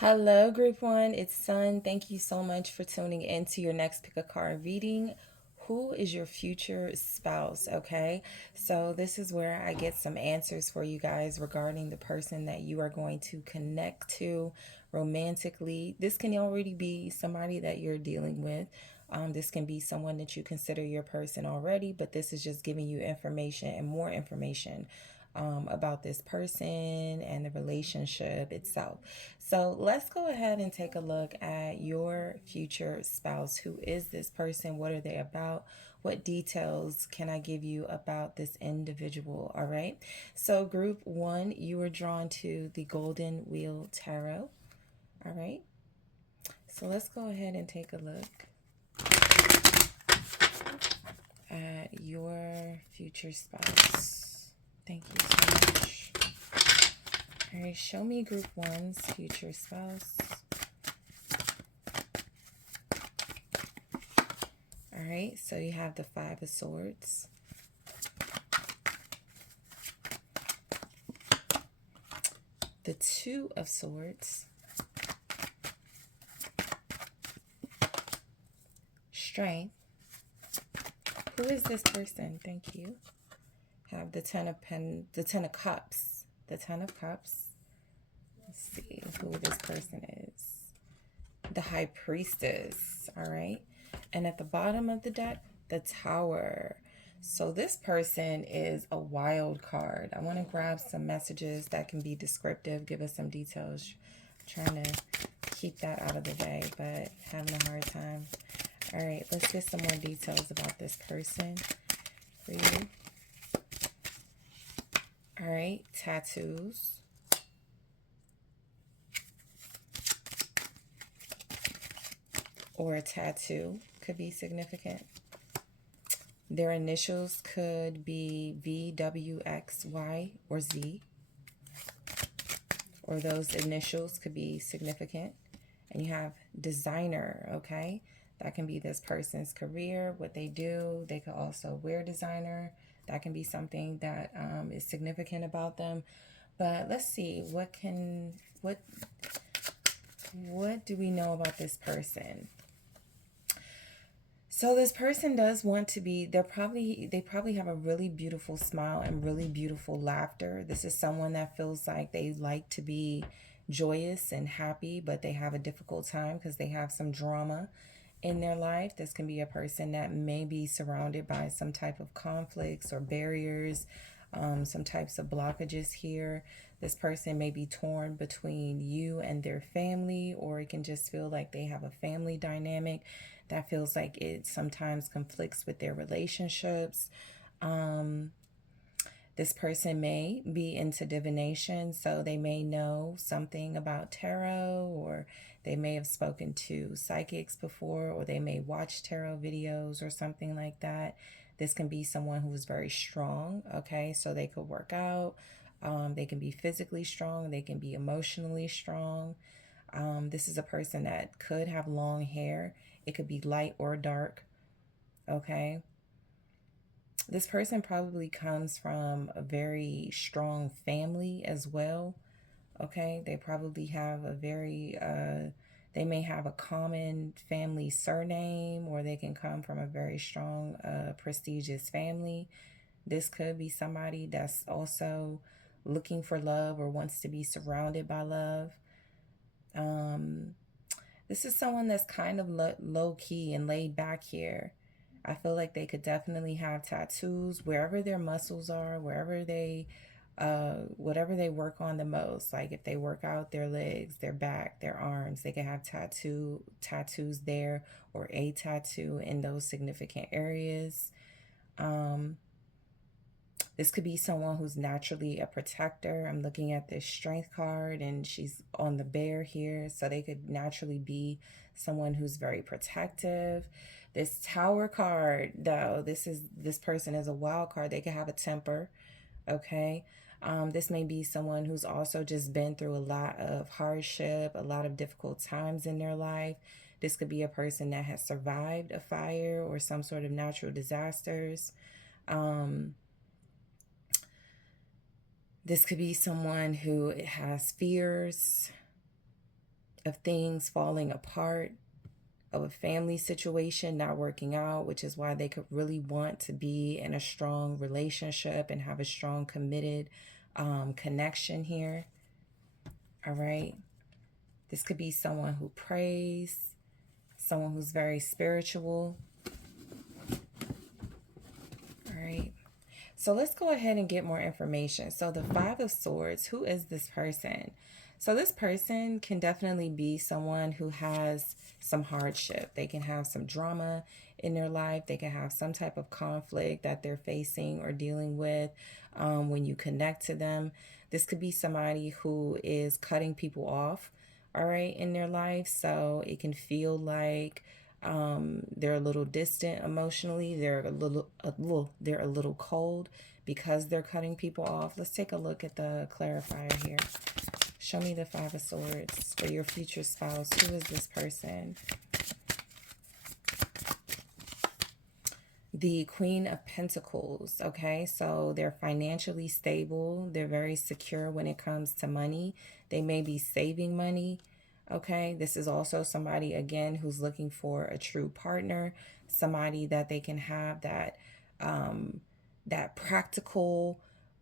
Hello, Group One. It's Sun. Thank you so much for tuning in to your next pick a card reading. Who is your future spouse? Okay, so this is where I get some answers for you guys regarding the person that you are going to connect to romantically. This can already be somebody that you're dealing with. This can be someone that you consider your person already, but this is just giving you information and more information about this person and the relationship itself. So let's go ahead and take a look at your future spouse. Who is this person? What are they about? What details can I give you about this individual? All right. So, group one, you were drawn to the Golden Wheel Tarot. All right. So, let's go ahead and take a look at your future spouse. Thank you so much. All right, show me group one's future spouse. All right, so you have the Five of Swords, the Two of Swords, Strength. Who is this person? Thank you. Have the Ten of Cups, the Ten of Cups. Let's see who this person is. The High Priestess. All right, and at the bottom of the deck, the Tower. So this person is a wild card. I want to grab some messages that can be descriptive, give us some details. I'm trying to keep that out of the way, but having a hard time. All right, let's get some more details about this person for you. All right, tattoos. Or a tattoo could be significant. Their initials could be V, W, X, Y, or Z. Or those initials could be significant. And you have designer, okay? That can be this person's career, what they do. They could also wear designer. That can be something that is significant about them. But let's see, what do we know about this person? So this person does want to be, they probably have a really beautiful smile and really beautiful laughter. This is someone that feels like they like to be joyous and happy, but they have a difficult time because they have some drama in their life. This can be a person that may be surrounded by some type of conflicts or barriers, some types of blockages here. This person may be torn between you and their family, or it can just feel like they have a family dynamic that feels like it sometimes conflicts with their relationships. This person may be into divination, so they may know something about tarot, or they may have spoken to psychics before, or they may watch tarot videos or something like that. This can be someone who is very strong, okay? So they could work out. They can be physically strong. They can be emotionally strong. This is a person that could have long hair. It could be light or dark, okay? This person probably comes from a very strong family as well, okay? They probably have a very, they may have a common family surname, or they can come from a very strong, prestigious family. This could be somebody that's also looking for love or wants to be surrounded by love. This is someone that's kind of low key and laid back here. I feel like they could definitely have tattoos wherever their muscles are, whatever they work on the most. Like if they work out their legs, their back, their arms, they could have tattoos there, or a tattoo in those significant areas. This could be someone who's naturally a protector. I'm looking at this strength card and she's on the bear here. So they could naturally be someone who's very protective. This tower card, though, this person is a wild card. They could have a temper, okay? This may be someone who's also just been through a lot of hardship, a lot of difficult times in their life. This could be a person that has survived a fire or some sort of natural disasters. This could be someone who has fears. of things falling apart, of a family situation not working out, which is why they could really want to be in a strong relationship and have a strong, committed connection here. All right. This could be someone who prays, someone who's very spiritual. All right. So let's go ahead and get more information. So the Five of Swords, who is this person? So this person can definitely be someone who has some hardship. They can have some drama in their life. They can have some type of conflict that they're facing or dealing with when you connect to them. This could be somebody who is cutting people off, all right, in their life. So it can feel like they're a little distant emotionally. They're a little cold because they're cutting people off. Let's take a look at the clarifier here. Show me the Five of Swords for your future spouse. Who is this person? The Queen of Pentacles. Okay, so they're financially stable. They're very secure when it comes to money. They may be saving money. Okay, this is also somebody, again, who's looking for a true partner, somebody that they can have that practical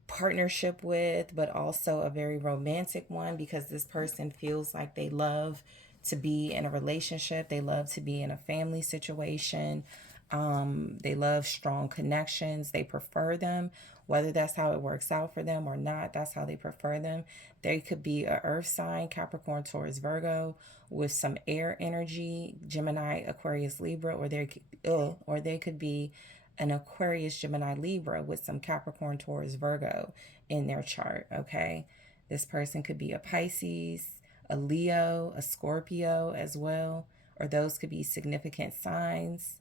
partnership with, but also a very romantic one, because this person feels like they love to be in a relationship. They love to be in a family situation. They love strong connections. They prefer them, whether that's how it works out for them or not. That's how they prefer them. They could be a earth sign, Capricorn, Taurus, Virgo, with some air energy, Gemini, Aquarius, Libra, or they could be an Aquarius, Gemini, Libra with some Capricorn, Taurus, Virgo in their chart. Okay, this person could be a Pisces, a Leo, a Scorpio as well, or those could be significant signs.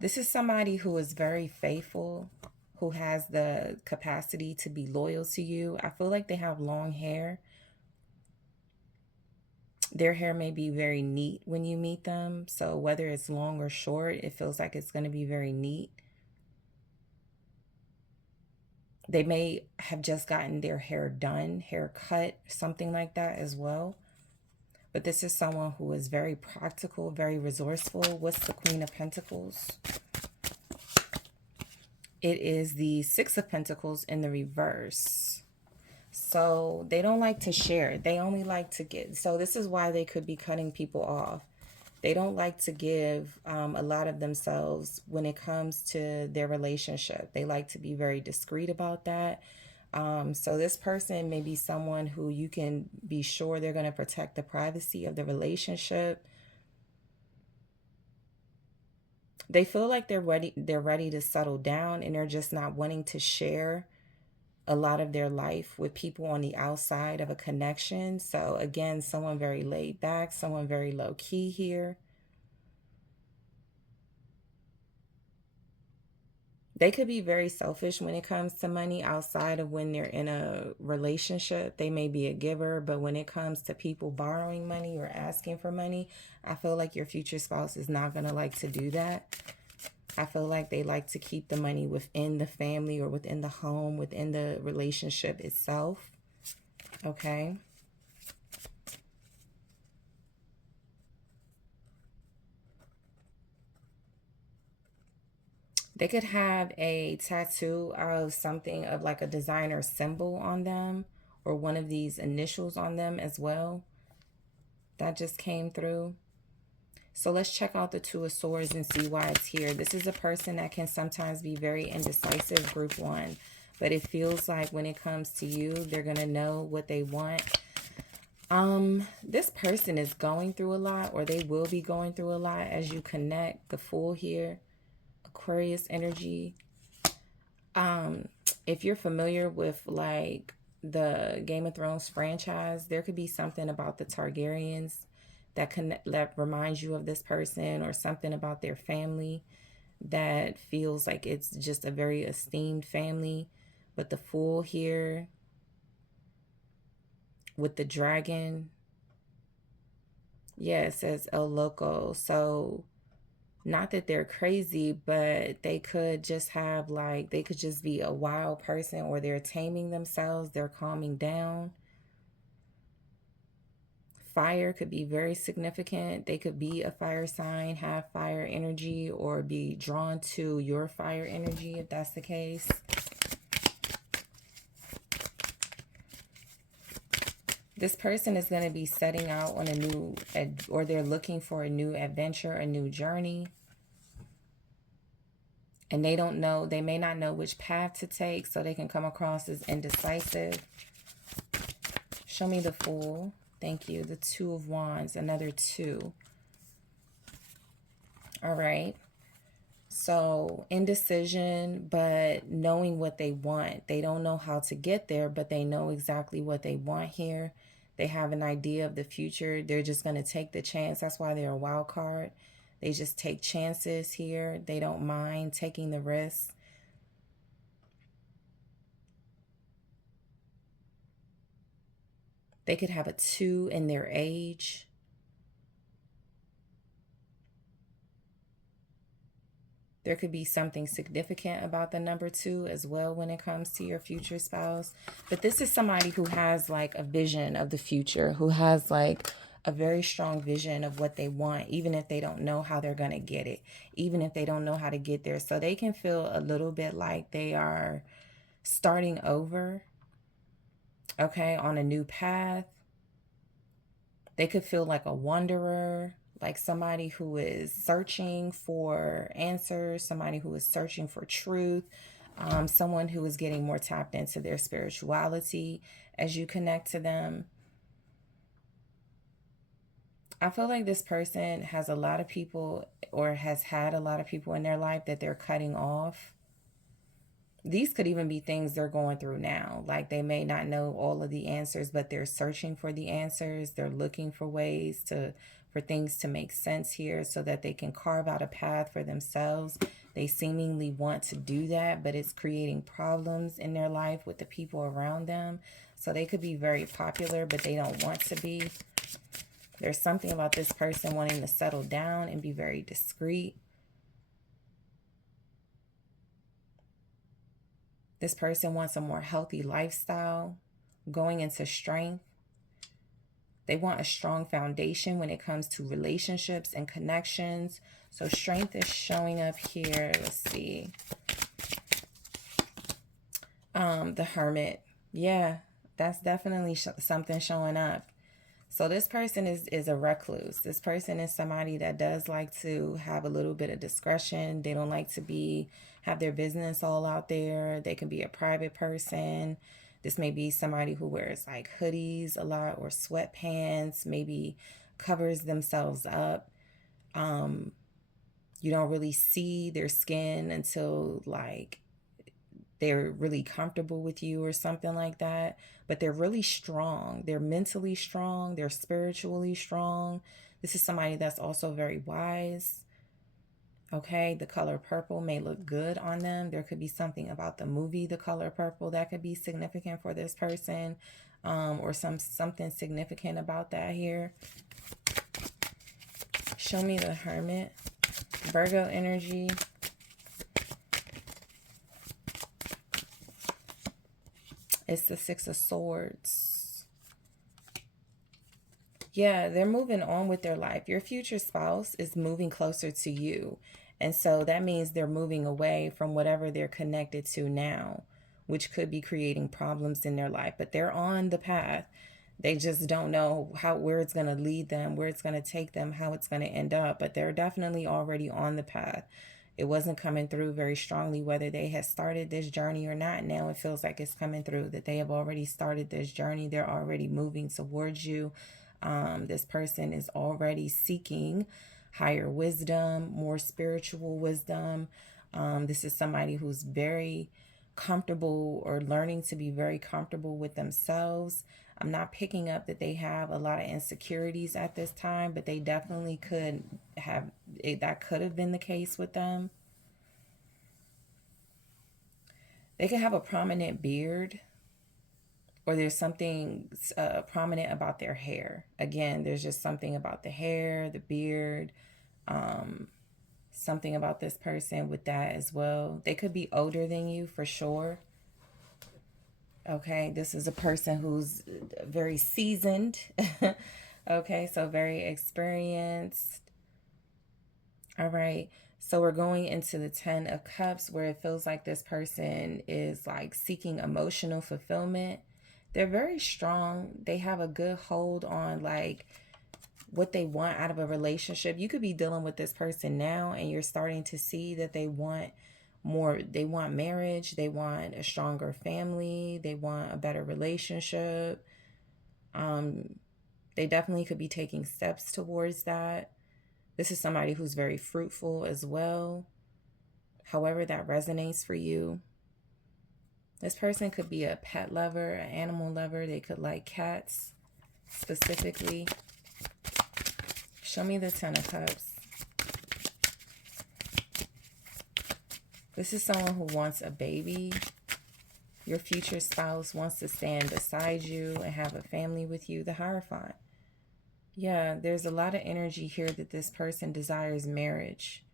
This is somebody who is very faithful, who has the capacity to be loyal to you. I feel like they have long hair. Their hair may be very neat when you meet them. So whether it's long or short, it feels like it's going to be very neat. They may have just gotten their hair done, hair cut, something like that as well. But this is someone who is very practical, very resourceful. What's the Queen of Pentacles? It is the Six of Pentacles in the reverse. So they don't like to share. They only like to give. So this is why they could be cutting people off. They don't like to give a lot of themselves when it comes to their relationship. They like to be very discreet about that. So this person may be someone who you can be sure they're going to protect the privacy of the relationship. They feel like they're ready to settle down, and they're just not wanting to share a lot of their life with people on the outside of a connection. So again, someone very laid back, someone very low key here. They could be very selfish when it comes to money outside of when they're in a relationship. They may be a giver, but when it comes to people borrowing money or asking for money, I feel like your future spouse is not going to like to do that. I feel like they like to keep the money within the family or within the home, within the relationship itself. Okay. They could have a tattoo of something of like a designer symbol on them, or one of these initials on them as well. That just came through. So let's check out the Two of Swords and see why it's here. This is a person that can sometimes be very indecisive, group one. But it feels like when it comes to you, they're going to know what they want. This person is going through a lot, or they will be going through a lot as you connect. The Fool here, Aquarius energy. If you're familiar with like the Game of Thrones franchise, there could be something about the Targaryens that reminds you of this person, or something about their family that feels like it's just a very esteemed family. But the Fool here with the dragon, yeah, it says El Loco. So Not that they're crazy, but they could just have like, they could just be a wild person, or they're taming themselves, they're calming down. Fire could be very significant. They could be a fire sign, have fire energy, or be drawn to your fire energy if that's the case. This person is going to be setting out on a new, or they're looking for a new adventure, a new journey. And they don't know, they may not know which path to take, so they can come across as indecisive. Show me the Fool. Thank you. The Two of Wands, another two. All right. So indecision, but knowing what they want. They don't know how to get there, but they know exactly what they want here. They have an idea of the future. They're just going to take the chance. That's why they're a wild card. They just take chances here. They don't mind taking the risk. They could have a 2 in their age. There could be something significant about the number 2 as well when it comes to your future spouse. But this is somebody who has like a vision of the future, who has like a very strong vision of what they want, even if they don't know how they're going to get it, even if they don't know how to get there. So they can feel a little bit like they are starting over, okay, on a new path. They could feel like a wanderer, like somebody who is searching for answers, somebody who is searching for truth, someone who is getting more tapped into their spirituality as you connect to them. I feel like this person has a lot of people, or has had a lot of people in their life that they're cutting off. These could even be things they're going through now. Like they may not know all of the answers, but they're searching for the answers. They're looking for ways for things to make sense here so that they can carve out a path for themselves. They seemingly want to do that, but it's creating problems in their life with the people around them. So they could be very popular, but they don't want to be. There's something about this person wanting to settle down and be very discreet. This person wants a more healthy lifestyle, going into strength. They want a strong foundation when it comes to relationships and connections. So strength is showing up here. Let's see. The Hermit. Yeah, that's definitely something showing up. So this person is a recluse. This person is somebody that does like to have a little bit of discretion. They don't like to have their business all out there. They can be a private person. This may be somebody who wears like hoodies a lot, or sweatpants, maybe covers themselves up. You don't really see their skin until like they're really comfortable with you or something like that. But they're really strong. They're mentally strong. They're spiritually strong. This is somebody that's also very wise. Okay, the color purple may look good on them. There could be something about the movie The Color Purple that could be significant for this person, or something significant about that here. Show me the Hermit. Virgo energy. It's the Six of Swords. Yeah, they're moving on with their life. Your future spouse is moving closer to you. And so that means they're moving away from whatever they're connected to now, which could be creating problems in their life. But they're on the path. They just don't know where it's going to lead them, where it's going to take them, how it's going to end up. But they're definitely already on the path. It wasn't coming through very strongly whether they had started this journey or not. Now it feels like it's coming through, that they have already started this journey. They're already moving towards you. This person is already seeking higher wisdom, more spiritual wisdom. This is somebody who's very comfortable, or learning to be very comfortable with themselves. I'm not picking up that they have a lot of insecurities at this time, but they definitely could have it. That could have been the case with them. They could have a prominent beard, or there's something prominent about their hair. Again, there's just something about the hair, the beard, Something about this person with that as well. They could be older than you for sure. Okay, this is a person who's very seasoned. Okay, so very experienced. All right, so we're going into the 10 of Cups, where it feels like this person is like seeking emotional fulfillment. They're very strong. They have a good hold on like what they want out of a relationship. You could be dealing with this person now and you're starting to see that they want more. They want marriage, they want a stronger family, they want a better relationship. They definitely could be taking steps towards that. This is somebody who's very fruitful as well. However that resonates for you. This person could be a pet lover, an animal lover. They could like cats specifically. Show me the 10 of Cups. This is someone who wants a baby. Your future spouse wants to stand beside you and have a family with you. The Hierophant. Yeah, there's a lot of energy here that this person desires marriage.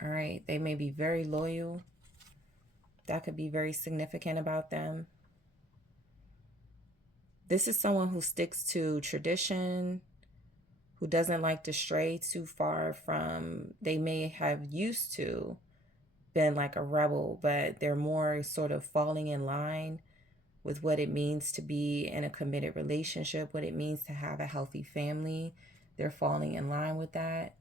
All right, they may be very loyal. That could be very significant about them. This is someone who sticks to tradition, who doesn't like to stray too far from, they may have used to been like a rebel, but they're more sort of falling in line with what it means to be in a committed relationship, what it means to have a healthy family. They're falling in line with that.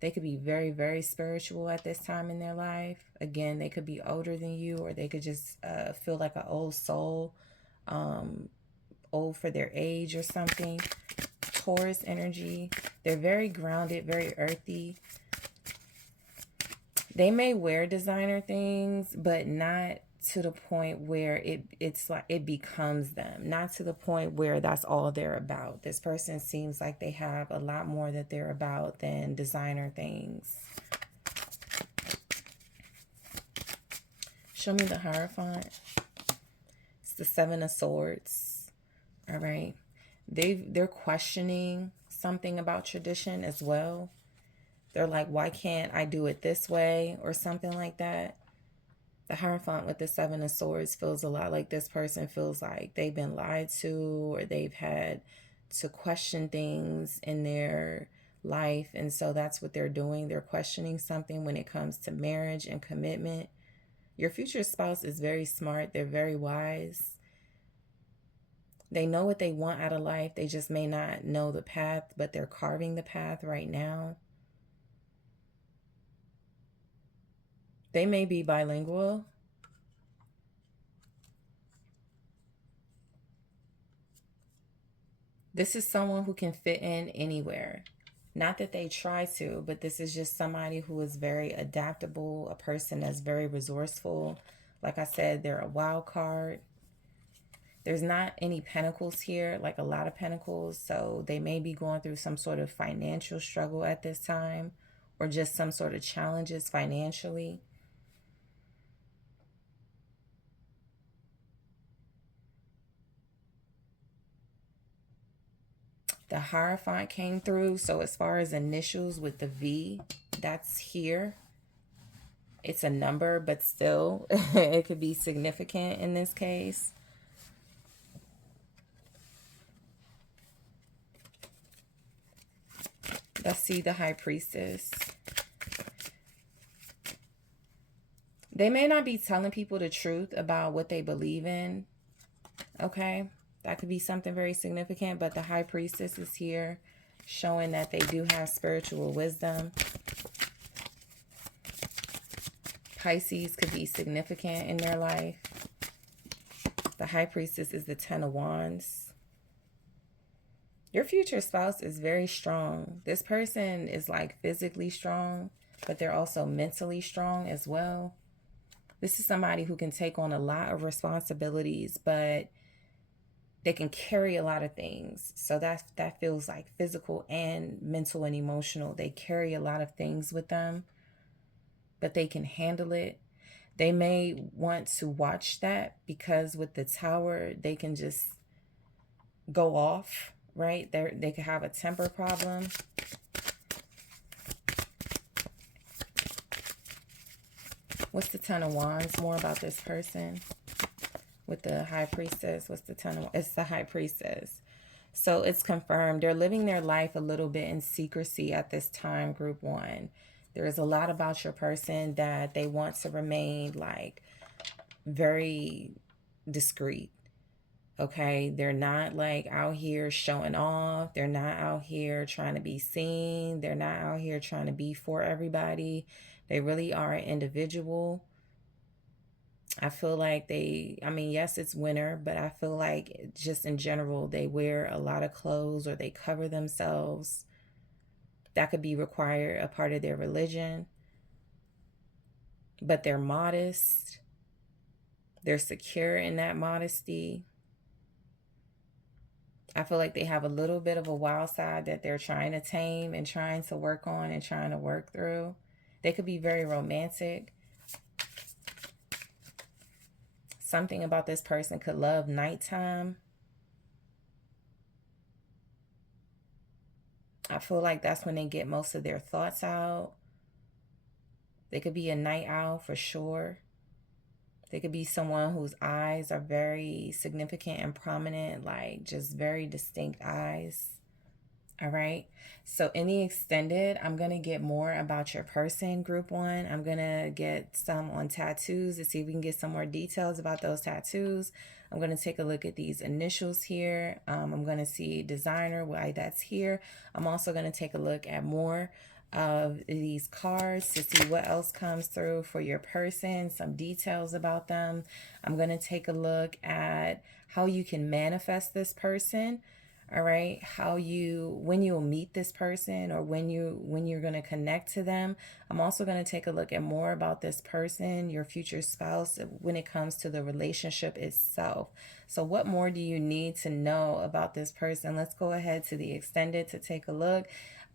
They could be very, very spiritual at this time in their life. Again, they could be older than you, or they could just feel like an old soul, old for their age or something. Taurus energy. They're very grounded, very earthy. They may wear designer things, but not to the point where it's like it becomes them. Not to the point where that's all they're about. This person seems like they have a lot more that they're about than designer things. Show me the Hierophant. It's the 7 of Swords. All right. They're questioning something about tradition as well. They're like, why can't I do it this way or something like that? The Hierophant with the 7 of Swords feels a lot like this person feels like they've been lied to, or they've had to question things in their life. And so that's what they're doing. They're questioning something when it comes to marriage and commitment. Your future spouse is very smart. They're very wise. They know what they want out of life. They just may not know the path, but they're carving the path right now. They may be bilingual. This is someone who can fit in anywhere. Not that they try to, but this is just somebody who is very adaptable, a person that's very resourceful. Like I said, they're a wild card. There's not any pentacles here, like a lot of pentacles, so they may be going through some sort of financial struggle at this time, or just some sort of challenges financially. The Hierophant came through. So as far as initials with the V, that's here. It's a number, but still, it could be significant in this case. Let's see the High Priestess. They may not be telling people the truth about what they believe in. Okay, that could be something very significant, but the High Priestess is here, showing that they do have spiritual wisdom. Pisces could be significant in their life. The High Priestess is the 10 of Wands. Your future spouse is very strong. This person is like physically strong, but they're also mentally strong as well. This is somebody who can take on a lot of responsibilities, but they can carry a lot of things. So that feels like physical and mental and emotional. They carry a lot of things with them, but they can handle it. They may want to watch that, because with the Tower, they can just go off, right? They could have a temper problem. What's the Ten of Wands? More about this person with the High Priestess. What's the Ten of Wands? It's the High Priestess. So it's confirmed. They're living their life a little bit in secrecy at this time, group one. There is a lot about your person that they want to remain like very discreet. Okay, they're not like out here showing off. They're not out here trying to be seen. They're not out here trying to be for everybody. They really are an individual. I feel like I mean, yes, it's winter, but I feel like just in general, they wear a lot of clothes or they cover themselves. That could be required, a part of their religion. But they're modest. They're secure in that modesty. I feel like they have a little bit of a wild side that they're trying to tame and trying to work on and trying to work through. They could be very romantic. Something about this person could love nighttime. I feel like that's when they get most of their thoughts out. They could be a night owl for sure. They could be someone whose eyes are very significant and prominent, like just very distinct eyes. All right. So in the extended, I'm going to get more about your person, group one. I'm going to get some on tattoos to see if we can get some more details about those tattoos. I'm going to take a look at these initials here. I'm going to see designer, why that's here. I'm also going to take a look at more of these cards to see what else comes through for your person, some details about them. I'm going to take a look at how you can manifest this person. All right, when you'll meet this person or when you're going to connect to them. I'm also going to take a look at more about this person, your future spouse, when it comes to the relationship itself. So what more do you need to know about this person? Let's go ahead to the extended to take a look.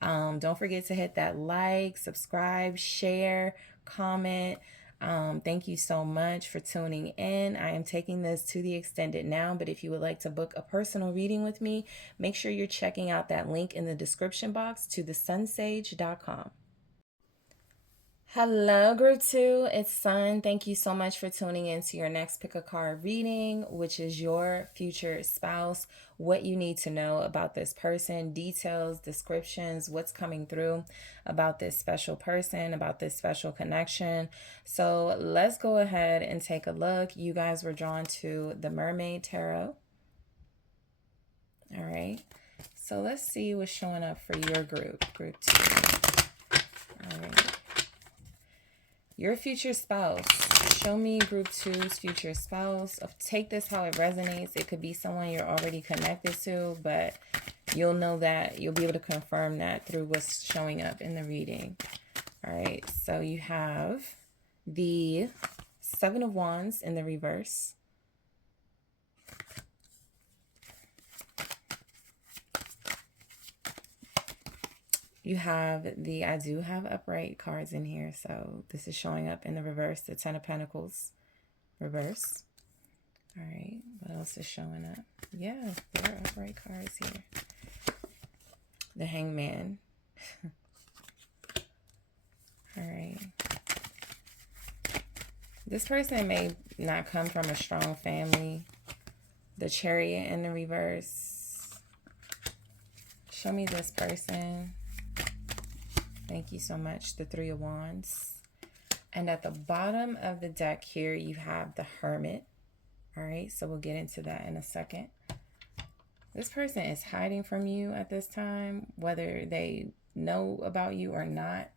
Don't forget to hit that like, subscribe, share, comment. Thank you so much for tuning in. I am taking this to the extended now, but if you would like to book a personal reading with me, make sure you're checking out that link in the description box to TheSunSage.com. Hello, group two. It's Sun. Thank you so much for tuning in to your next pick a card reading, which is your future spouse, what you need to know about this person, details, descriptions, what's coming through about this special person, about this special connection. So let's go ahead and take a look. You guys were drawn to the Mermaid Tarot. All right. So let's see what's showing up for your group two. All right. Your future spouse. Show me group two's future spouse. Take this how it resonates. It could be someone you're already connected to, but you'll know that. You'll be able to confirm that through what's showing up in the reading. All right. So you have the Seven of Wands in the reverse. You have I do have upright cards in here, so this is showing up in the reverse, the Ten of Pentacles, reverse. All right, what else is showing up? Yeah, there are upright cards here. The Hangman. All right. This person may not come from a strong family. The Chariot in the reverse. Show me this person. Thank you so much. The Three of Wands. And at the bottom of the deck here, you have the Hermit. All right, so we'll get into that in a second. This person is hiding from you at this time, whether they know about you or not.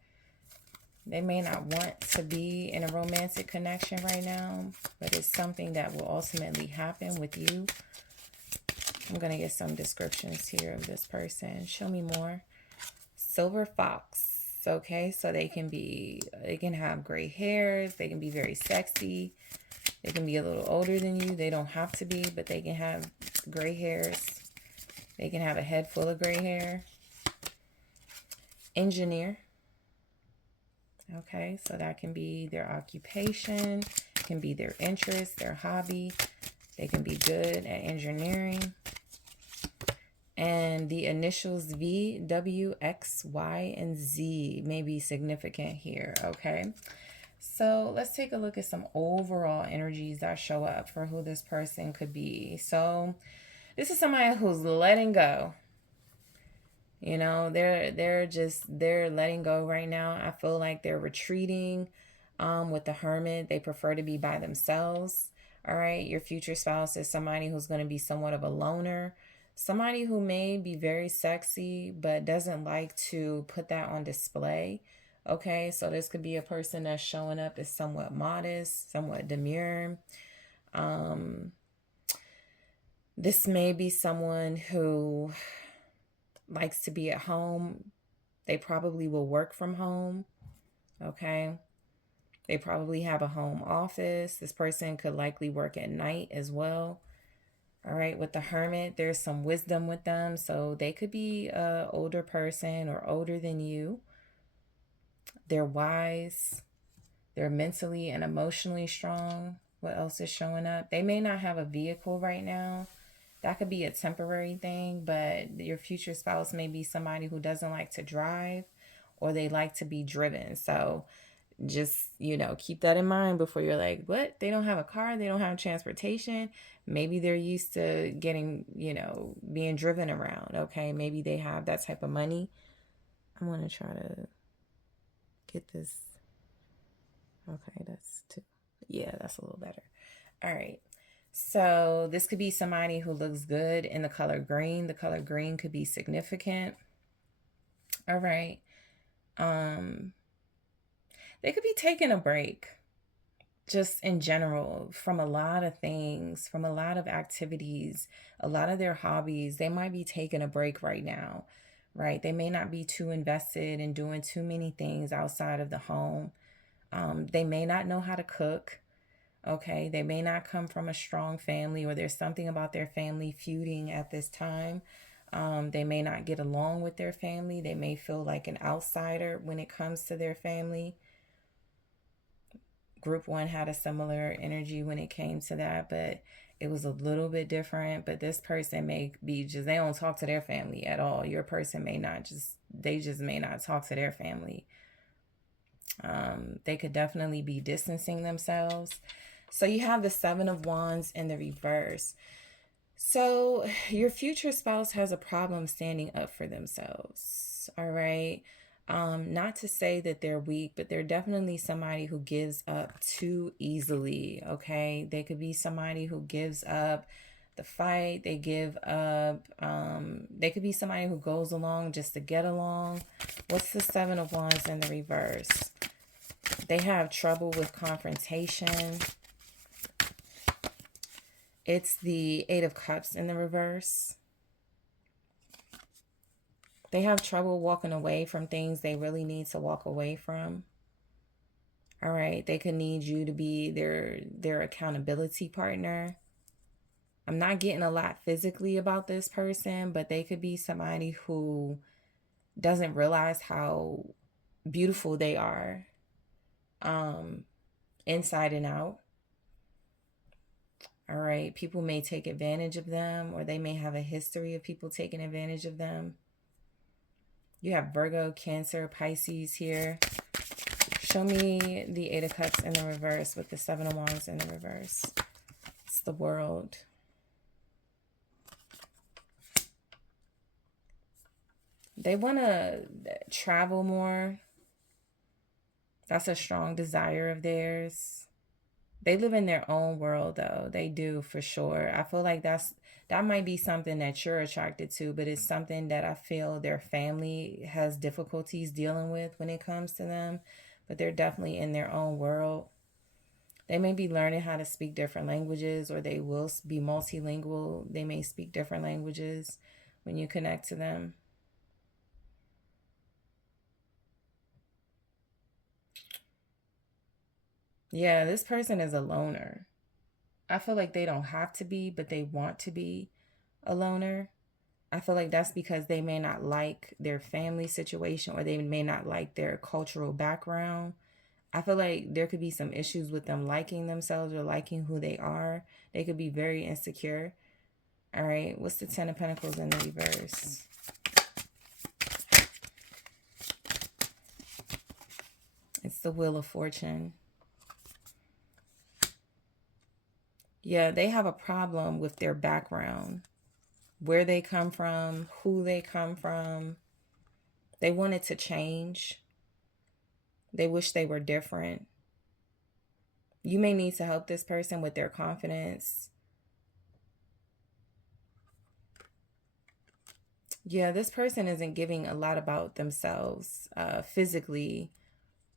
They may not want to be in a romantic connection right now, but it's something that will ultimately happen with you. I'm going to get some descriptions here of this person. Show me more. Silver Fox. Okay, so they can have gray hairs, they can be very sexy, they can be a little older than you, they don't have to be, but they can have gray hairs, they can have a head full of gray hair. Engineer. Okay, so that can be their occupation, can be their interest, their hobby, they can be good at engineering. And the initials V, W, X, Y, and Z may be significant here, okay? So let's take a look at some overall energies that show up for who this person could be. So this is somebody who's letting go. You know, they're letting go right now. I feel like they're retreating with the hermit. They prefer to be by themselves. All right. Your future spouse is somebody who's going to be somewhat of a loner. Somebody who may be very sexy but doesn't like to put that on display. Okay, so this could be a person that's showing up as somewhat modest, somewhat demure. Um, this may be someone who likes to be at home. They probably will work from home. Okay. They probably have a home office. This person could likely work at night as well. All right. With the hermit, there's some wisdom with them. So they could be an older person or older than you. They're wise. They're mentally and emotionally strong. What else is showing up? They may not have a vehicle right now. That could be a temporary thing, but your future spouse may be somebody who doesn't like to drive or they like to be driven. So just, keep that in mind before you're like, what? They don't have a car, they don't have transportation. Maybe they're used to getting, being driven around. Okay. Maybe they have that type of money. I'm going to try to get this. Okay. That's two. Yeah, that's a little better. All right. So this could be somebody who looks good in the color green. The color green could be significant. All right. They could be taking a break just in general from a lot of things, from a lot of activities, a lot of their hobbies. They might be taking a break right now, right? They may not be too invested in doing too many things outside of the home. They may not know how to cook. Okay, they may not come from a strong family, or there's something about their family feuding at this time. They may not get along with their family. They may feel like an outsider when it comes to their family. Group one had a similar energy when it came to that, but it was a little bit different. But this person may be just, they don't talk to their family at all. Your person may not they just may not talk to their family. They could definitely be distancing themselves. So you have the Seven of Wands in the reverse. So your future spouse has a problem standing up for themselves. All right. Not to say that they're weak, but they're definitely somebody who gives up too easily. Okay. They could be somebody who gives up the fight. They give up. They could be somebody who goes along just to get along. What's the Seven of Wands in the reverse? They have trouble with confrontation. It's the Eight of Cups in the reverse. They have trouble walking away from things they really need to walk away from. All right. They could need you to be their accountability partner. I'm not getting a lot physically about this person, but they could be somebody who doesn't realize how beautiful they are, inside and out. All right. People may take advantage of them, or they may have a history of people taking advantage of them. You have Virgo, Cancer, Pisces here. Show me the Eight of Cups in the reverse with the Seven of Wands in the reverse. It's the World. They want to travel more. That's a strong desire of theirs. They live in their own world, though. They do, for sure. I feel like that might be something that you're attracted to, but it's something that I feel their family has difficulties dealing with when it comes to them. But they're definitely in their own world. They may be learning how to speak different languages, or they will be multilingual. They may speak different languages when you connect to them. Yeah, this person is a loner. I feel like they don't have to be, but they want to be a loner. I feel like that's because they may not like their family situation, or they may not like their cultural background. I feel like there could be some issues with them liking themselves or liking who they are. They could be very insecure. All right, what's the Ten of Pentacles in the reverse? It's the Wheel of Fortune. Yeah, they have a problem with their background, where they come from, who they come from. They want it to change. They wish they were different. You may need to help this person with their confidence. Yeah, this person isn't giving a lot about themselves physically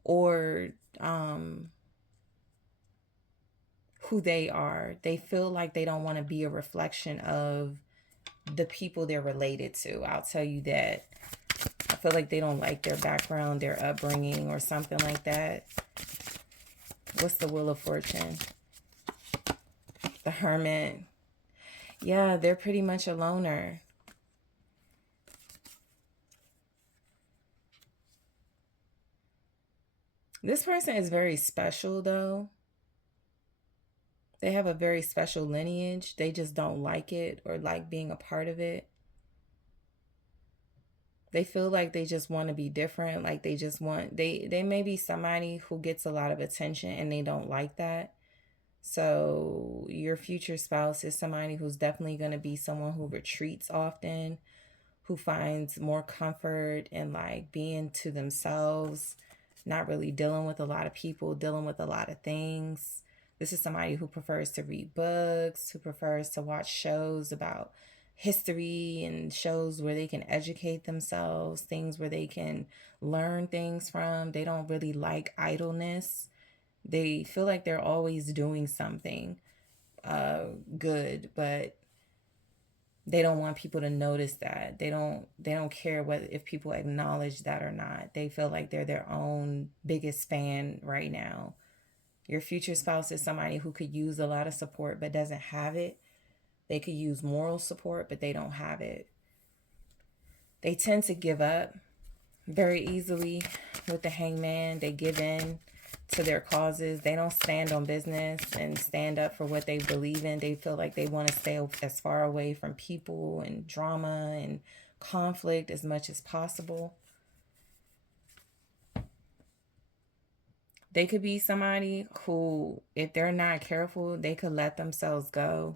or um, who they are. They feel like they don't want to be a reflection of the people they're related to. I'll tell you that. I feel like they don't like their background, their upbringing, or something like that. What's the Wheel of Fortune? The Hermit. Yeah, they're pretty much a loner. This person is very special, though. They have a very special lineage. They just don't like it or like being a part of it. They feel like they just want to be different. Like they just want, they may be somebody who gets a lot of attention and they don't like that. So your future spouse is somebody who's definitely going to be someone who retreats often, who finds more comfort in like being to themselves, not really dealing with a lot of people, dealing with a lot of things. This is somebody who prefers to read books, who prefers to watch shows about history and shows where they can educate themselves, things where they can learn things from. They don't really like idleness. They feel like they're always doing something good, but they don't want people to notice that. They don't care whether if people acknowledge that or not. They feel like they're their own biggest fan right now. Your future spouse is somebody who could use a lot of support but doesn't have it. They could use moral support but they don't have it. They tend to give up very easily with the Hangman. They give in to their causes. They don't stand on business and stand up for what they believe in. They feel like they want to stay as far away from people and drama and conflict as much as possible. They could be somebody who, if they're not careful, they could let themselves go.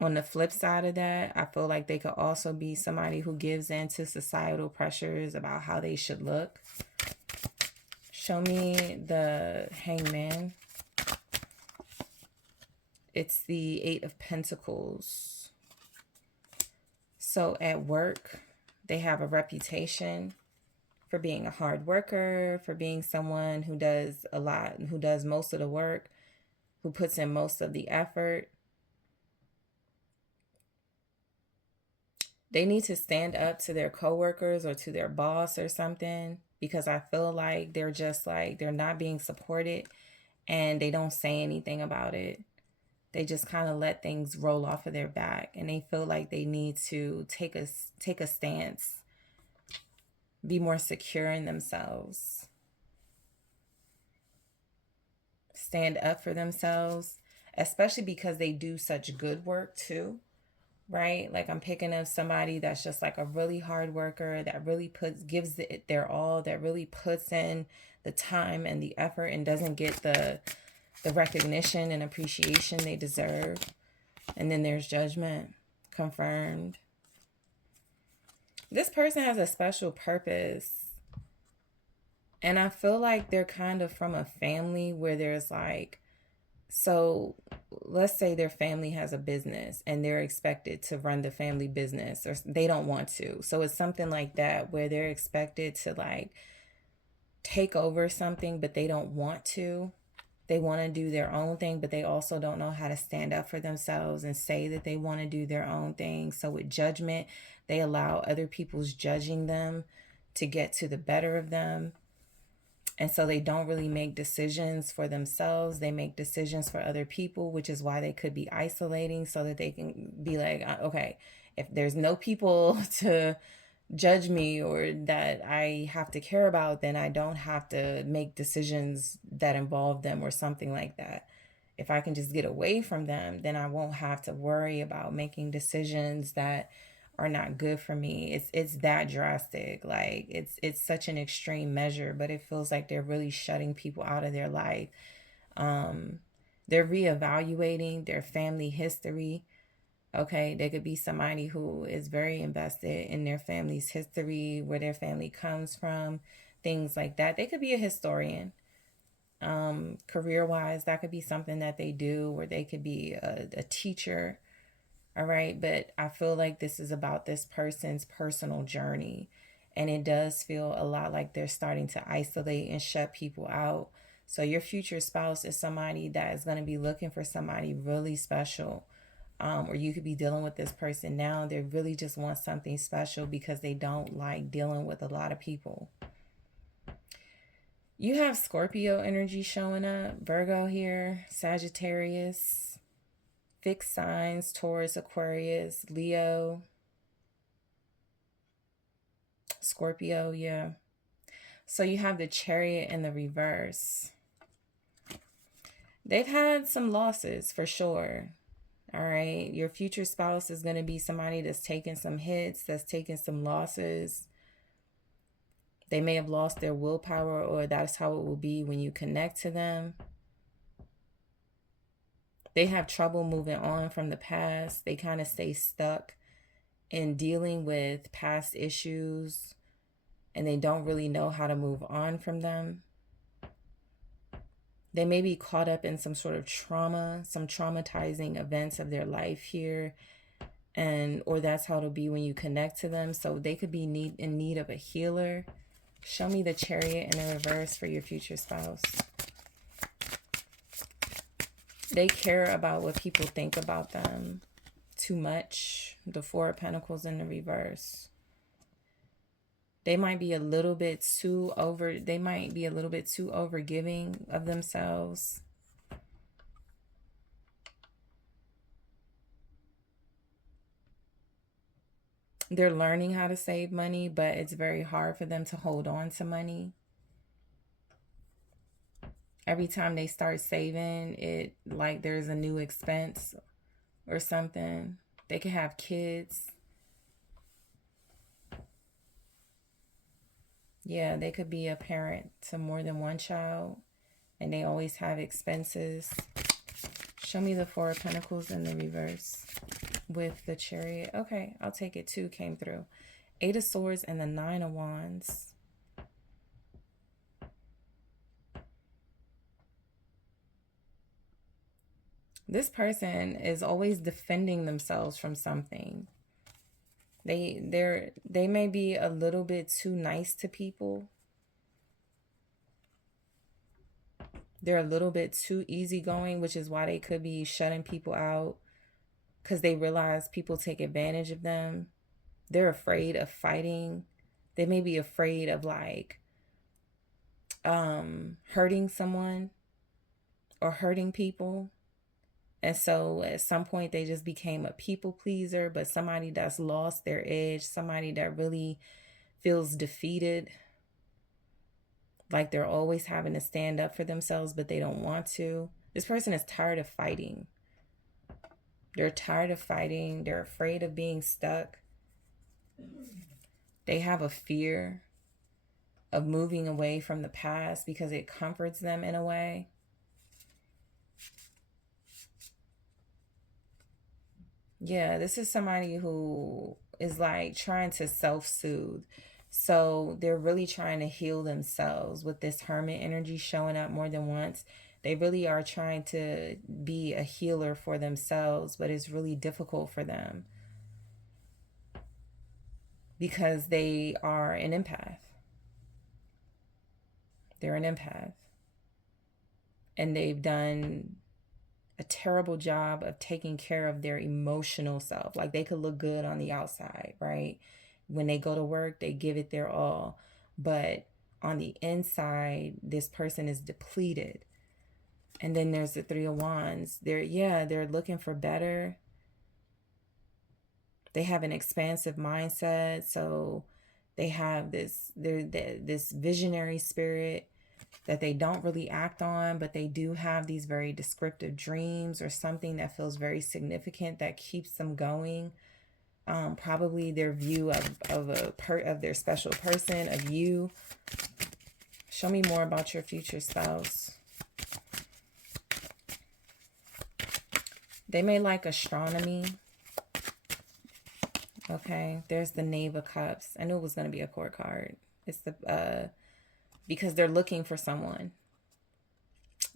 On the flip side of that, I feel like they could also be somebody who gives in to societal pressures about how they should look. Show me the Hangman. It's the Eight of Pentacles. So at work, they have a reputation for being a hard worker, for being someone who does a lot, who does most of the work, who puts in most of the effort. They need to stand up to their coworkers or to their boss or something, because I feel like they're just like they're not being supported and they don't say anything about it. They just kind of let things roll off of their back, and they feel like they need to take a stance, be more secure in themselves, stand up for themselves, especially because they do such good work too, right? Like I'm picking up somebody that's just like a really hard worker that really gives it their all, that really puts in the time and the effort and doesn't get the recognition and appreciation they deserve. And then there's Judgment, confirmed. This person has a special purpose. And I feel like they're kind of from a family where there's like, so let's say their family has a business and they're expected to run the family business, or they don't want to. So it's something like that where they're expected to like take over something, but they don't want to. They want to do their own thing, but they also don't know how to stand up for themselves and say that they want to do their own thing. So with Judgment, they allow other people's judging them to get to the better of them. And so they don't really make decisions for themselves. They make decisions for other people, which is why they could be isolating, so that they can be like, okay, if there's no people to judge me or that I have to care about, then I don't have to make decisions that involve them or something like that. If I can just get away from them, then I won't have to worry about making decisions that are not good for me. It's that drastic. Like it's such an extreme measure, but it feels like they're really shutting people out of their life. Um, they're reevaluating their family history. Okay, they could be somebody who is very invested in their family's history, where their family comes from, things like that. They could be a historian. Career wise, that could be something that they do, or they could be a teacher. All right, but I feel like this is about this person's personal journey. And it does feel a lot like they're starting to isolate and shut people out. So your future spouse is somebody that is going to be looking for somebody really special. Or you could be dealing with this person now. They really just want something special because they don't like dealing with a lot of people. You have Scorpio energy showing up, Virgo here, Sagittarius, fixed signs, Taurus, Aquarius, Leo, Scorpio, yeah. So you have the Chariot in the reverse. They've had some losses for sure. All right. Your future spouse is going to be somebody that's taken some hits, that's taken some losses. They may have lost their willpower, or that's how it will be when you connect to them. They have trouble moving on from the past. They kind of stay stuck in dealing with past issues, and they don't really know how to move on from them. They may be caught up in some sort of trauma, some traumatizing events of their life here, and or that's how it'll be when you connect to them. So they could be in need of a healer. Show me the Chariot in the reverse for your future spouse. They care about what people think about them too much. The Four of Pentacles in the reverse. They might be a little bit too overgiving of themselves. They're learning how to save money, but it's very hard for them to hold on to money. Every time they start saving, it like there's a new expense or something. They could have kids. Yeah, they could be a parent to more than one child, and they always have expenses. Show me the Four of Pentacles in the reverse with the Chariot. Okay, I'll take it. 2 came through. 8 of Swords and the 9 of Wands. This person is always defending themselves from something. They may be a little bit too nice to people. They're a little bit too easygoing, which is why they could be shutting people out, because they realize people take advantage of them. They're afraid of fighting. They may be afraid of like hurting someone or hurting people. And so at some point they just became a people pleaser, but somebody that's lost their edge, somebody that really feels defeated, like they're always having to stand up for themselves, but they don't want to. This person is tired of fighting. They're tired of fighting. They're afraid of being stuck. They have a fear of moving away from the past because it comforts them in a way. Yeah, this is somebody who is like trying to self-soothe. So they're really trying to heal themselves with this Hermit energy showing up more than once. They really are trying to be a healer for themselves, but it's really difficult for them because they are an empath. They're an empath. And they've done a terrible job of taking care of their emotional self. Like they could look good on the outside, right? When they go to work, they give it their all. But on the inside, this person is depleted. And then there's the Three of Wands. They're looking for better. They have an expansive mindset. So they have this visionary spirit that they don't really act on, but they do have these very descriptive dreams or something that feels very significant that keeps them going. Probably their view of their special person, of you. Show me more about your future spouse. They may like astronomy. Okay, there's the Knave of Cups. I knew it was going to be a court card. It's the because they're looking for someone.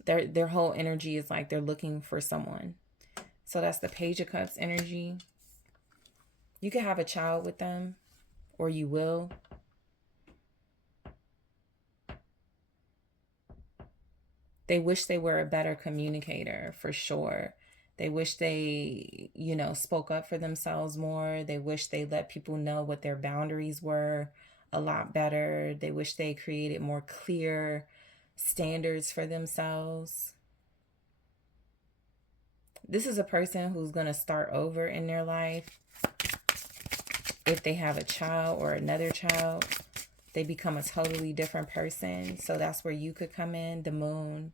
Their whole energy is like they're looking for someone. So that's the Page of Cups energy. You could have a child with them, or you will. They wish they were a better communicator, for sure. They wish they, spoke up for themselves more. They wish they let people know what their boundaries were a lot better. They wish they created more clear standards for themselves. This is a person who's going to start over in their life. If they have a child or another child, they become a totally different person. So that's where you could come in, the moon.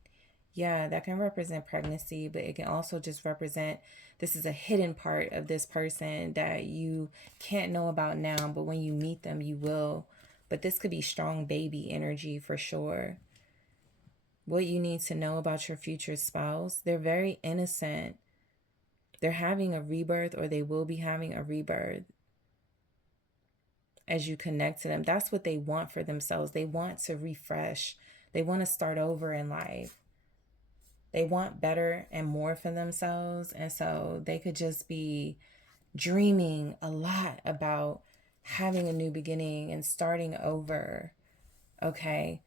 Yeah, that can represent pregnancy, but it can also just represent this is a hidden part of this person that you can't know about now, but when you meet them, you will. But this could be strong baby energy for sure. What you need to know about your future spouse, they're very innocent. They're having a rebirth, or they will be having a rebirth as you connect to them. That's what they want for themselves. They want to refresh. They want to start over in life. They want better and more for themselves. And so they could just be dreaming a lot about having a new beginning and starting over. Okay.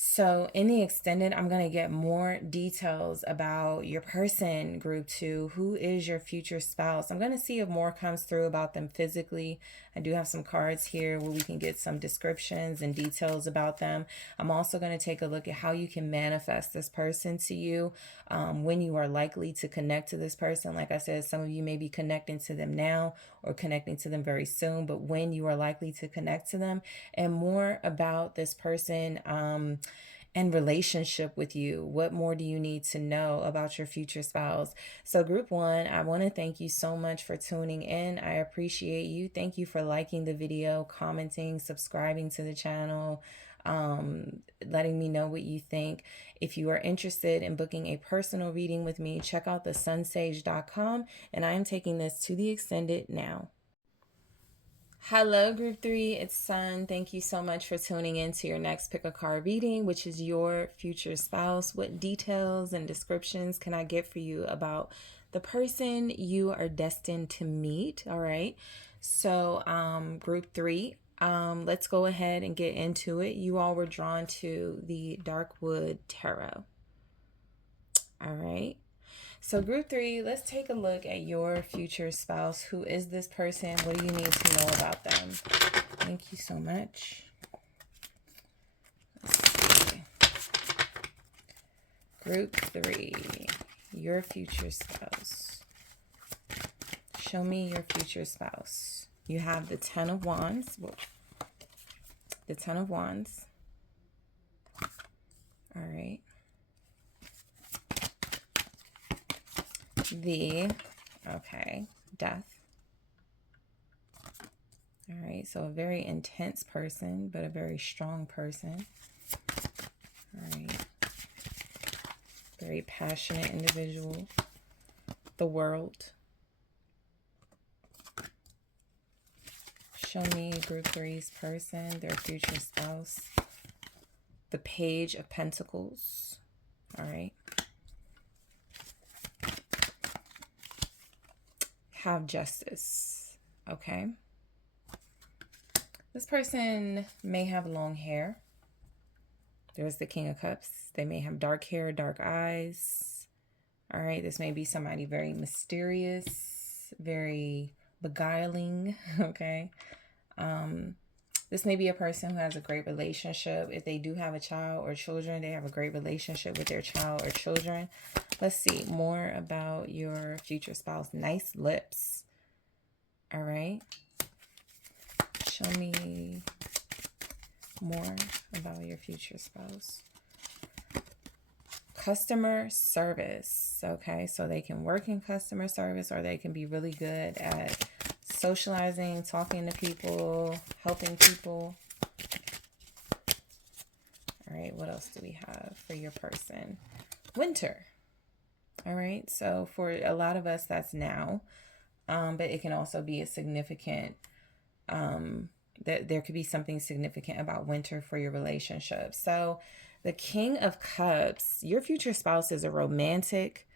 So in the extended, I'm going to get more details about your person, group 2. Who is your future spouse? I'm going to see if more comes through about them physically. I do have some cards here where we can get some descriptions and details about them. I'm also going to take a look at how you can manifest this person to you, when you are likely to connect to this person. Like I said, some of you may be connecting to them now or connecting to them very soon, but when you are likely to connect to them, and more about this person and relationship with you. What more do you need to know about your future spouse? So group 1, I want to thank you so much for tuning in. I appreciate you. Thank you for liking the video, commenting, subscribing to the channel, letting me know what you think. If you are interested in booking a personal reading with me, check out TheSunSage.com, and I am taking this to the extended now. Hello, group 3, it's Sun. Thank you so much for tuning in to your next pick a card reading, which is your future spouse. What details and descriptions can I get for you about the person you are destined to meet? All right. So, group 3, let's go ahead and get into it. You all were drawn to the Darkwood Tarot. All right. So group 3, let's take a look at your future spouse. Who is this person? What do you need to know about them? Thank you so much. Let's see. Group 3, your future spouse. Show me your future spouse. You have the Ten of Wands. The Ten of Wands. All right. Death. All right, so a very intense person, but a very strong person. All right. Very passionate individual. The World. Show me group 3's person, their future spouse. The Page of Pentacles. All right. Have Justice. Okay. This person may have long hair. There's the King of Cups. They may have dark hair, dark eyes. All right. This may be somebody very mysterious, very beguiling. Okay. This may be a person who has a great relationship. If they do have a child or children, they have a great relationship with their child or children. Let's see more about your future spouse. Nice lips. All right. Show me more about your future spouse. Customer service. Okay, so they can work in customer service, or they can be really good at socializing, talking to people, helping people. All right, what else do we have for your person? Winter. All right, so for a lot of us, that's now, but it can also be a significant, that there could be something significant about winter for your relationship. So the King of Cups, your future spouse is a romantic.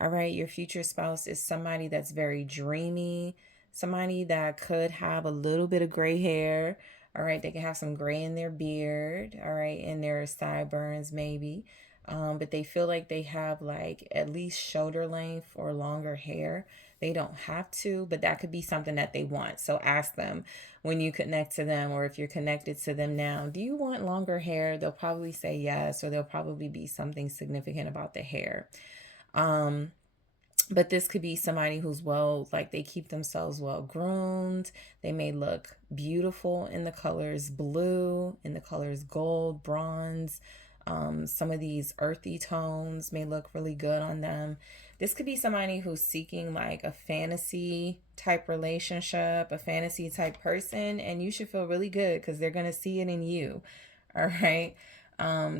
All right, your future spouse is somebody that's very dreamy, somebody that could have a little bit of gray hair. All right, they can have some gray in their beard, all right, in their sideburns maybe. But they feel like they have like at least shoulder length or longer hair. They don't have to, but that could be something that they want. So ask them when you connect to them, or if you're connected to them now, do you want longer hair? They'll probably say yes, or there'll probably be something significant about the hair. But this could be somebody who's well, like they keep themselves well groomed. They may look beautiful in the colors blue, in the colors gold, bronze. Some of these earthy tones may look really good on them. This could be somebody who's seeking like a fantasy type relationship, a fantasy type person, and you should feel really good because they're going to see it in you. All right.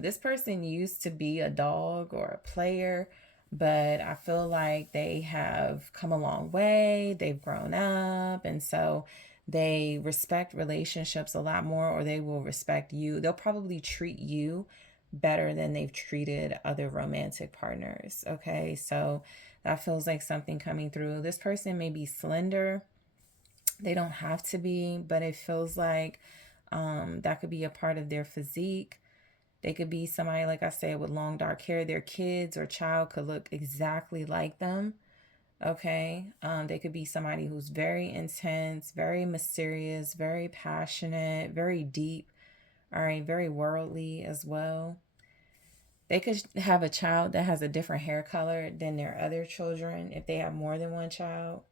This person used to be a dog or a player, but I feel like they have come a long way. They've grown up, and so they respect relationships a lot more, or they will respect you. They'll probably treat you better than they've treated other romantic partners. Okay, so that feels like something coming through. This person may be slender. They don't have to be, but it feels like that could be a part of their physique. They could be somebody, like I said, with long dark hair. Their kids or child could look exactly like them. Okay. They could be somebody who's very intense, very mysterious, very passionate, very deep. All right. Very worldly as well. They could have a child that has a different hair color than their other children if they have more than one child.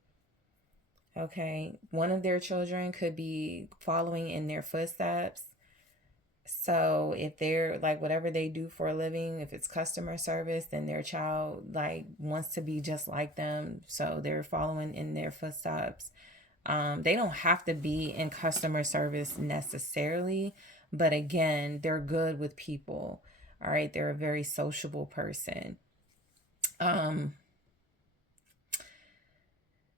Okay. One of their children could be following in their footsteps. So if they're like whatever they do for a living, if it's customer service, then their child like wants to be just like them. So they're following in their footsteps. They don't have to be in customer service necessarily, but again, they're good with people. All right, they're a very sociable person.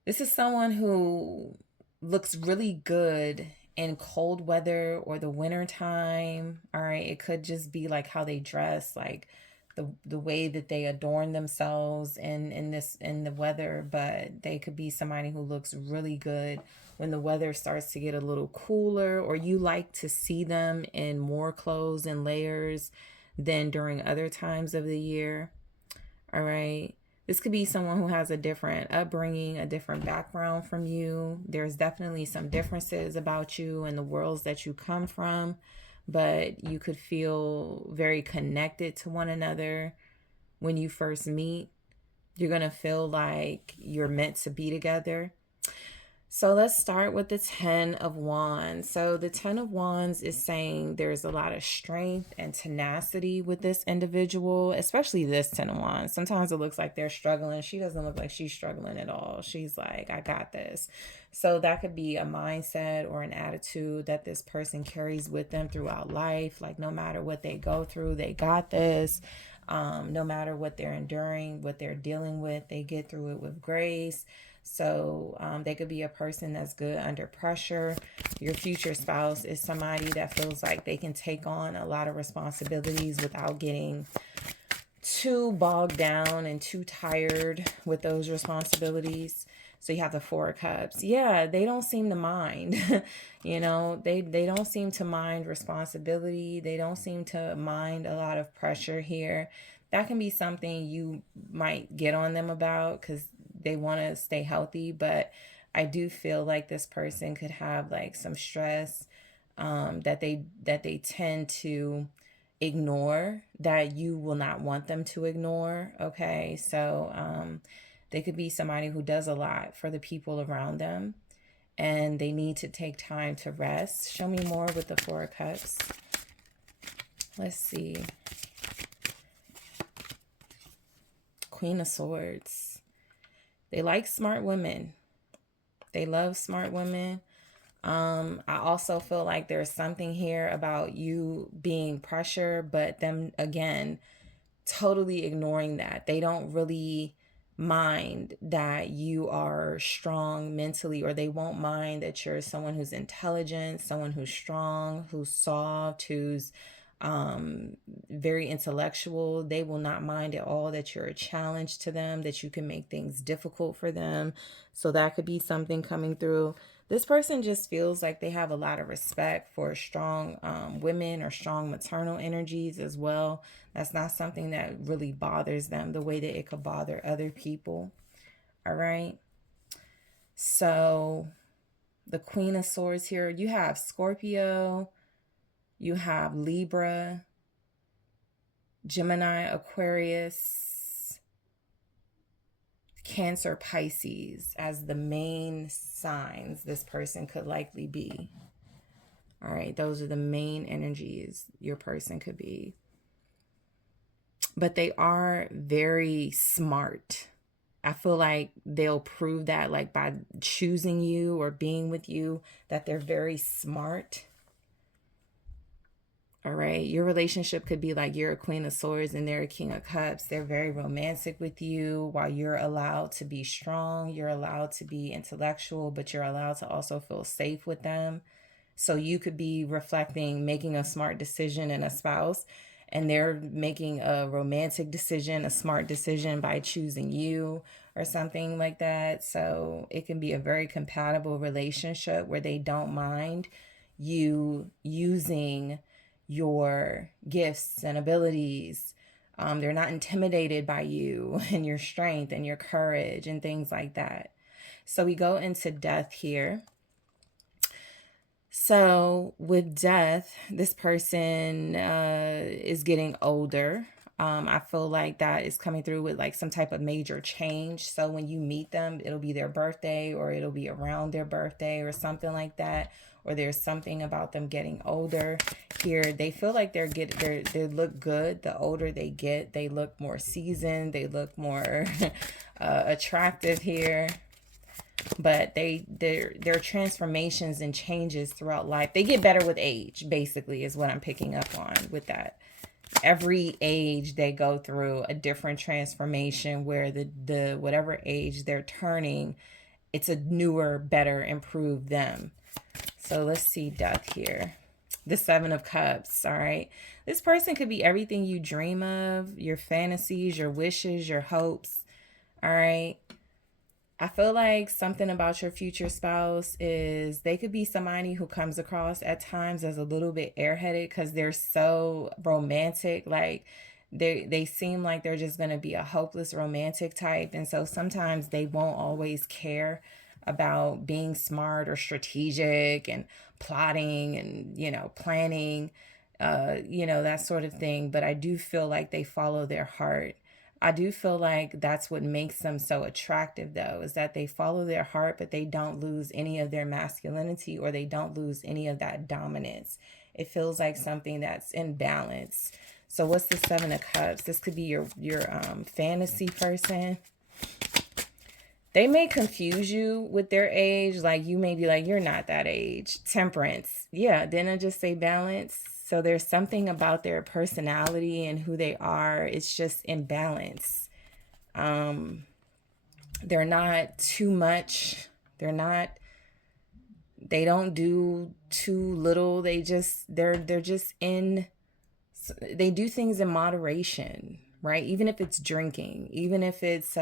This is someone who looks really good in cold weather or the winter time. All right. It could just be like how they dress, like the way that they adorn themselves in the weather, but they could be somebody who looks really good when the weather starts to get a little cooler, or you like to see them in more clothes and layers than during other times of the year. All right. This could be someone who has a different upbringing, a different background from you. There's definitely some differences about you and the worlds that you come from, but you could feel very connected to one another when you first meet. You're going to feel like you're meant to be together. So let's start with the 10 of Wands. So the 10 of Wands is saying there's a lot of strength and tenacity with this individual, especially this 10 of Wands. Sometimes it looks like they're struggling. She doesn't look like she's struggling at all. She's like, I got this. So that could be a mindset or an attitude that this person carries with them throughout life. Like no matter what they go through, they got this. No matter what they're enduring, what they're dealing with, they get through it with grace. So they could be a person that's good under pressure. Your future spouse is somebody that feels like they can take on a lot of responsibilities without getting too bogged down and too tired with those responsibilities. So you have the 4 of Cups. Yeah, they don't seem to mind. They don't seem to mind responsibility. They don't seem to mind a lot of pressure here. That can be something you might get on them about because they want to stay healthy. But I do feel like this person could have like some stress that they tend to ignore, that you will not want them to ignore. Okay, so they could be somebody who does a lot for the people around them, and they need to take time to rest. Show me more with the 4 of Cups. Let's see. Queen of Swords. They like smart women. They love smart women. I also feel like there's something here about you being pressure, but them again totally ignoring that. They don't really mind that you are strong mentally, or they won't mind that you're someone who's intelligent, someone who's strong, who's soft, who's um very intellectual. They will not mind at all that you're a challenge to them, that you can make things difficult for them. So that could be something coming through. This person just feels like they have a lot of respect for strong women or strong maternal energies as well. That's not something that really bothers them the way that it could bother other people. All right. So the Queen of Swords here, you have Scorpio, you have Libra, Gemini, Aquarius, Cancer, Pisces as the main signs this person could likely be. All right, those are the main energies your person could be. But they are very smart. I feel like they'll prove that, like by choosing you or being with you, that they're very smart. All right. Your relationship could be like you're a Queen of Swords and they're a King of Cups. They're very romantic with you while you're allowed to be strong. You're allowed to be intellectual, but you're allowed to also feel safe with them. So you could be reflecting, making a smart decision in a spouse, and they're making a romantic decision, a smart decision by choosing you or something like that. So it can be a very compatible relationship where they don't mind you using your gifts and abilities. They're not intimidated by you and your strength and your courage and things like that. So we go into death here. So with death, this person is getting older. I feel like that is coming through with like some type of major change. So when you meet them, it'll be their birthday or it'll be around their birthday or something like that. Or there's something about them getting older here. They feel like they look good. The older they get, they look more seasoned. They look more attractive here. But their transformations and changes throughout life, they get better with age, basically, is what I'm picking up on with that. Every age they go through a different transformation where the whatever age they're turning, it's a newer, better, improved them. So let's see death here. The Seven of Cups, all right? This person could be everything you dream of, your fantasies, your wishes, your hopes, all right? I feel like something about your future spouse is they could be somebody who comes across at times as a little bit airheaded because they're so romantic. Like they seem like they're just going to be a hopeless romantic type. And so sometimes they won't always care about being smart or strategic and plotting and, planning, that sort of thing. But I do feel like they follow their heart. I do feel like that's what makes them so attractive, though, is that they follow their heart, but they don't lose any of their masculinity or they don't lose any of that dominance. It feels like something that's in balance. So what's the Seven of Cups? This could be your fantasy person. They may confuse you with their age. Like you may be like, you're not that age. Temperance. Yeah, didn't I just say balance? So there's something about their personality and who they are. It's just in balance. They're not too much. They don't do too little. They're just in, they do things in moderation, right? Even if it's drinking, even if it's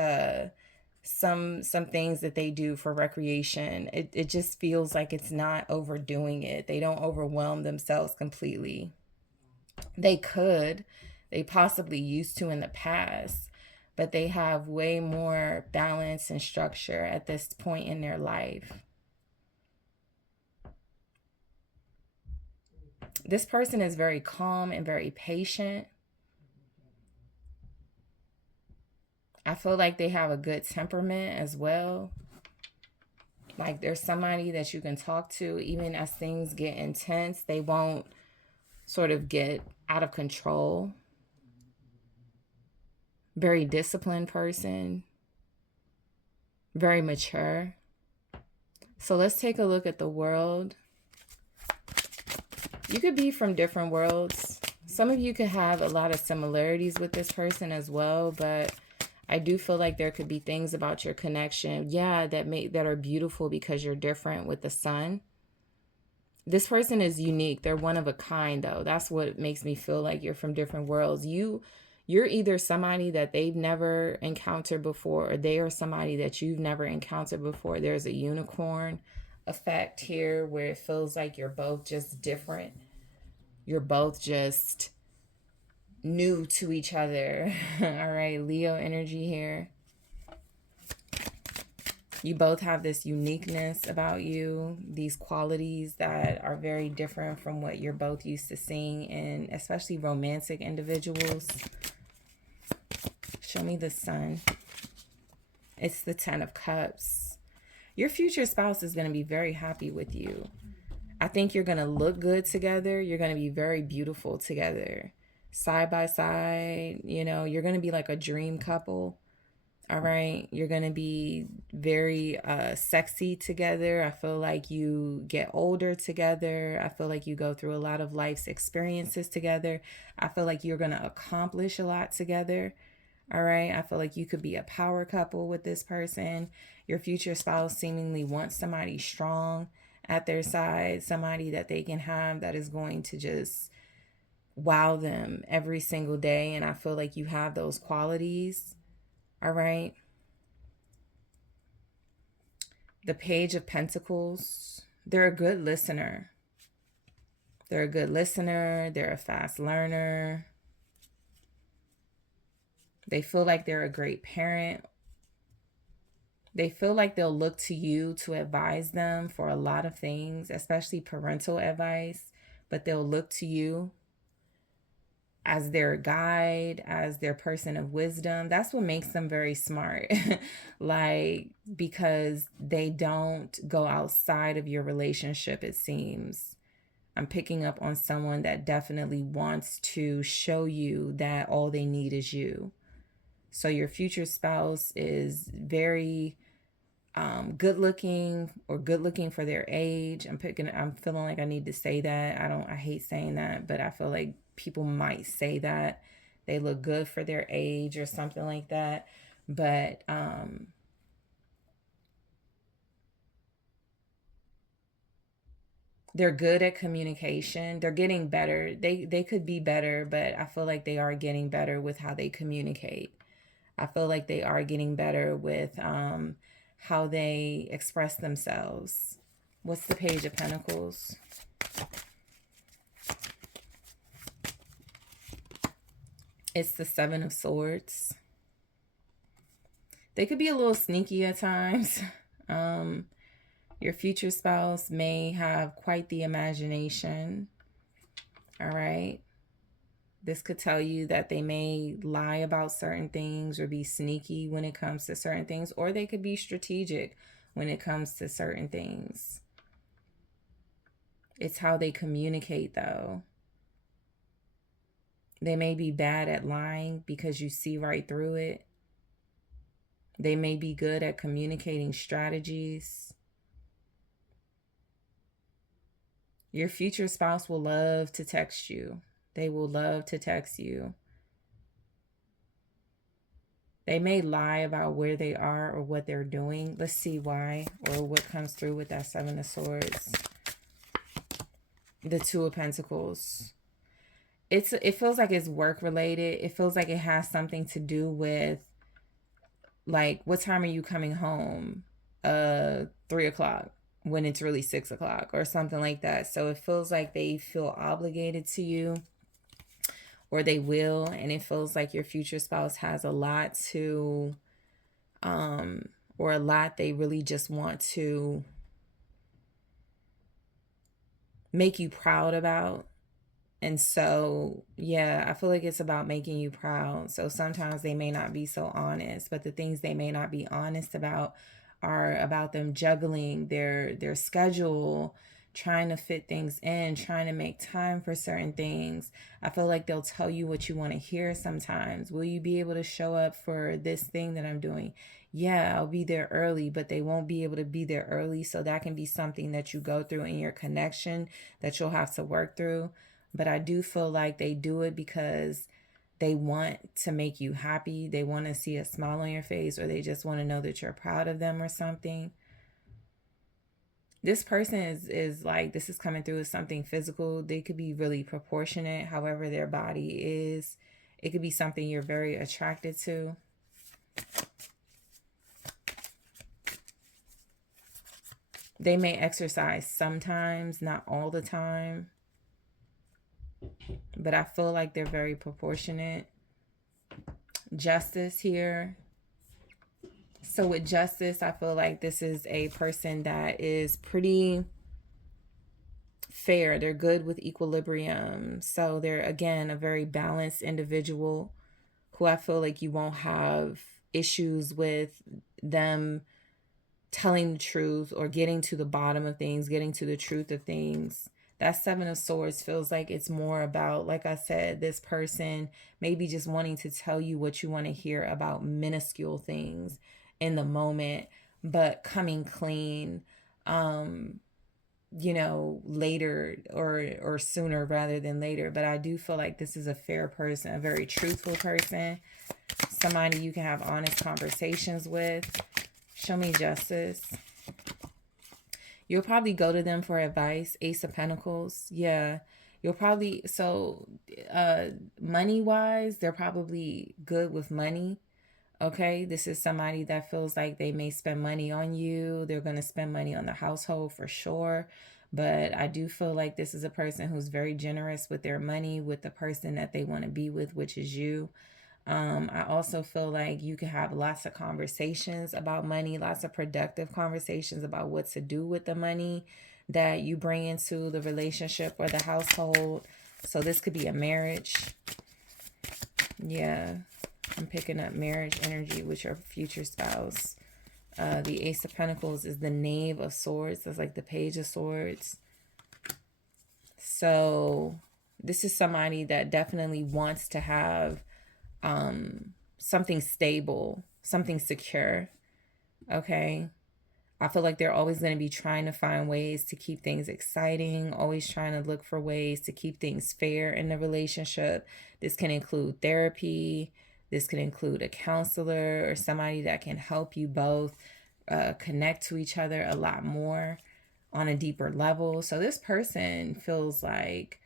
some things that they do for recreation, it just feels like it's not overdoing it. They don't overwhelm themselves completely. They possibly used to in the past, but they have way more balance and structure at this point in their life. This person is very calm and very patient. I feel like they have a good temperament as well. Like there's somebody that you can talk to even as things get intense. They won't sort of get out of control. Very disciplined person. Very mature. So let's take a look at the world. You could be from different worlds. Some of you could have a lot of similarities with this person as well, but I do feel like there could be things about your connection, yeah, that are beautiful because you're different with the sun. This person is unique. They're one of a kind, though. That's what makes me feel like you're from different worlds. You're either somebody that they've never encountered before, or they are somebody that you've never encountered before. There's a unicorn effect here where it feels like you're both just different. You're both just new to each other. All right, Leo energy here. You both have this uniqueness about you, these qualities that are very different from what you're both used to seeing in especially romantic individuals. Show me the sun. It's the 10 of Cups. Your future spouse is going to be very happy with you. I think you're going to look good together. You're going to be very beautiful together. Side by side, you're going to be like a dream couple. All right. You're going to be very sexy together. I feel like you get older together. I feel like you go through a lot of life's experiences together. I feel like you're going to accomplish a lot together. All right. I feel like you could be a power couple with this person. Your future spouse seemingly wants somebody strong at their side, somebody that they can have that is going to just wow them every single day. And I feel like you have those qualities. All right. The Page of Pentacles. They're a good listener. They're a good listener. They're a fast learner. They feel like they're a great parent. They feel like they'll look to you to advise them for a lot of things, especially parental advice, but they'll look to you as their guide, as their person of wisdom. That's what makes them very smart. Like, because they don't go outside of your relationship, it seems. I'm picking up on someone that definitely wants to show you that all they need is you. So your future spouse is very good looking or good looking for their age. I'm feeling like I need to say that. I hate saying that, but I feel like people might say that they look good for their age or something like that. But they're good at communication. They're getting better. They could be better, but I feel like they are getting better with how they communicate. I feel like they are getting better with how they express themselves. What's the Page of Pentacles? It's the Seven of Swords. They could be a little sneaky at times. Your future spouse may have quite the imagination. All right. This could tell you that they may lie about certain things or be sneaky when it comes to certain things, or they could be strategic when it comes to certain things. It's how they communicate, though. They may be bad at lying because you see right through it. They may be good at communicating strategies. Your future spouse will love to text you. They will love to text you. They may lie about where they are or what they're doing. Let's see why or what comes through with that Seven of Swords. The Two of Pentacles. It feels like it's work related. It feels like it has something to do with, like, what time are you coming home? 3 o'clock when it's really 6 o'clock or something like that. So it feels like they feel obligated to you, or they will, and it feels like your future spouse has a lot to or a lot they really just want to make you proud about. And so, yeah, I feel like it's about making you proud. So sometimes they may not be so honest, but the things they may not be honest about are about them juggling their schedule, trying to fit things in, trying to make time for certain things. I feel like they'll tell you what you want to hear sometimes. Will you be able to show up for this thing that I'm doing? yeah, I'll be there early, but they won't be able to be there early. So that can be something that you go through in your connection that you'll have to work through. But I do feel like they do it because they want to make you happy. They want to see a smile on your face, or they just want to know that you're proud of them or something. This person is like, this is coming through as something physical. They could be really proportionate, however their body is. It could be something you're very attracted to. They may exercise sometimes, not all the time, but I feel like they're very proportionate. Justice here. So with justice, I feel like this is a person that is pretty fair. They're good with equilibrium. So they're, again, a very balanced individual who I feel like you won't have issues with them telling the truth or getting to the bottom of things, getting to the truth of things. That Seven of Swords feels like it's more about, like I said, this person maybe just wanting to tell you what you want to hear about minuscule things in the moment, but coming clean, later or sooner rather than later. But I do feel like this is a fair person, a very truthful person, somebody you can have honest conversations with. Show me justice. You'll probably go to them for advice. Ace of Pentacles. Yeah. You'll probably, so money wise, they're probably good with money. Okay. This is somebody that feels like they may spend money on you. They're going to spend money on the household for sure. But I do feel like this is a person who's very generous with their money, with the person that they want to be with, which is you. I also feel like you can have lots of conversations about money, lots of productive conversations about what to do with the money that you bring into the relationship or the household. So this could be a marriage. Yeah, I'm picking up marriage energy with your future spouse. The Ace of Pentacles is the Knave of Swords. That's like the Page of Swords. So this is somebody that definitely wants to have something stable, something secure. Okay. I feel like they're always going to be trying to find ways to keep things exciting, always trying to look for ways to keep things fair in the relationship. This can include therapy. This can include a counselor or somebody that can help you both connect to each other a lot more on a deeper level. So this person feels like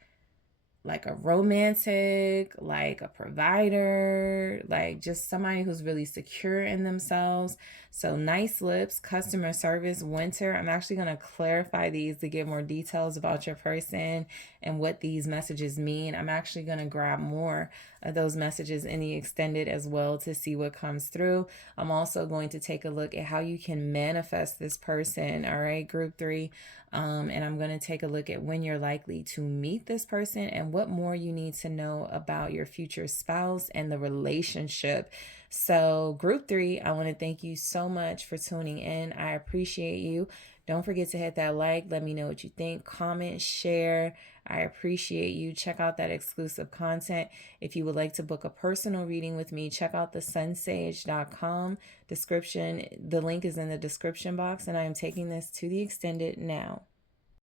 a romantic, like a provider, like just somebody who's really secure in themselves. So nice lips, customer service, winter. I'm actually going to clarify these to get more details about your person and what these messages mean. I'm actually going to grab more of those messages in the extended as well to see what comes through. I'm also going to take a look at how you can manifest this person. All right, group 3. And I'm going to take a look at when you're likely to meet this person and what more you need to know about your future spouse and the relationship. So group 3, I want to thank you so much for tuning in. I appreciate you. Don't forget to hit that like. Let me know what you think. Comment, share. I appreciate you. Check out that exclusive content. If you would like to book a personal reading with me, check out TheSunSage.com description. The link is in the description box, and I am taking this to the extended now.